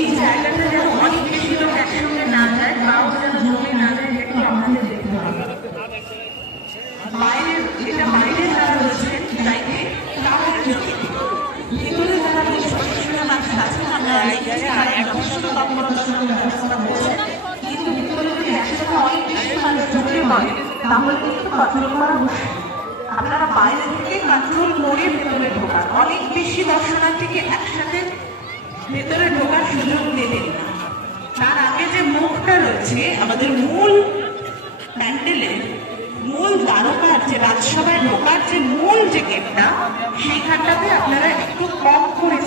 এই জায়গাটা যেন অনেক বেশি লোক একসঙ্গে না যায়, তাও যেন জমে না যায়, একটু আমাদের দেখতে হবে। বাইরের এটা বাইরে যারা রয়েছেন চাইতে তাদের জন্য, ভিতরে যারা প্রশাসনের মানুষ আছেন আমরা এই জায়গায় আর একশো তৎপরতার সঙ্গে ব্যবস্থা করছেন, কিন্তু ভিতরে যদি একসাথে অনেক বেশি মানুষ ঢুকে পড়ে তাহলে কিন্তু কন্ট্রোল করা মুশকিল। আপনারা বাইরে থেকে কন্ট্রোল করে ভেতরে ঢোকান, অনেক বেশি দর্শনার্থীকে একসাথে ভেতরে ঢোকার সুযোগ দেবেন না। তার আগে যে মুখটা রয়েছে আমাদের মূল প্যান্ডেলের মূল দ্বারকার, যে রাজসভায় ঢোকার যে মূল যে গেটটা, সেইখানটাতে আপনারা একটু কম করে